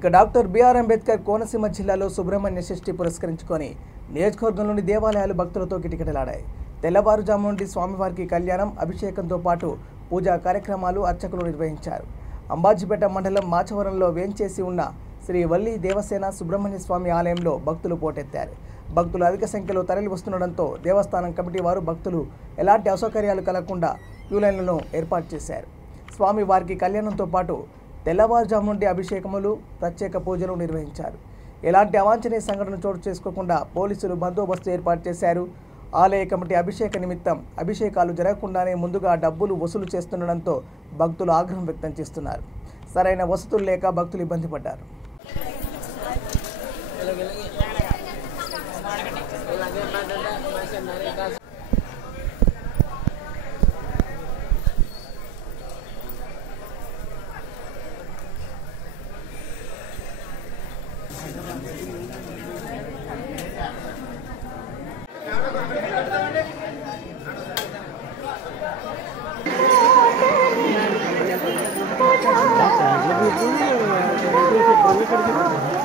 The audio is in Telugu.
ఇక డాక్టర్ బిఆర్ అంబేద్కర్ కోనసీమ జిల్లాలో సుబ్రహ్మణ్య షష్ఠి పురస్కరించుకొని నియోజకవర్గంలోని దేవాలయాలు భక్తులతో కిటకిటలాడాయి. తెల్లవారుజాము నుండి స్వామివారికి కళ్యాణం, అభిషేకంతో పాటు పూజా కార్యక్రమాలు అర్చకులు నిర్వహించారు. అంబాజీపేట మండలం మాచవరంలో వేంచేసి ఉన్న శ్రీ వల్లి దేవసేన సుబ్రహ్మణ్య స్వామి ఆలయంలో భక్తులు పోటెత్తారు. భక్తులు అధిక సంఖ్యలో తరలి వస్తుండటంతో దేవస్థానం కమిటీ వారు భక్తులు ఎలాంటి అసౌకర్యాలు కలగకుండా క్యూలైన్లను ఏర్పాటు చేశారు. స్వామి వారికి కళ్యాణంతో పాటు తెల్లవారుజాము నుండి అభిషేకములు, ప్రత్యేక పూజలు నిర్వహించారు. ఎలాంటి అవాంఛనీయ సంఘటన చోటు చేసుకోకుండా పోలీసులు బందోబస్తు ఏర్పాటు చేశారు. ఆలయ కమిటీ అభిషేక నిమిత్తం అభిషేకాలు జరగకుండానే ముందుగా డబ్బులు వసూలు చేస్తుండటంతో భక్తులు ఆగ్రహం వ్యక్తం చేస్తున్నారు. సరైన వసతులు లేక భక్తులు ఇబ్బంది పడ్డారు. Gracias.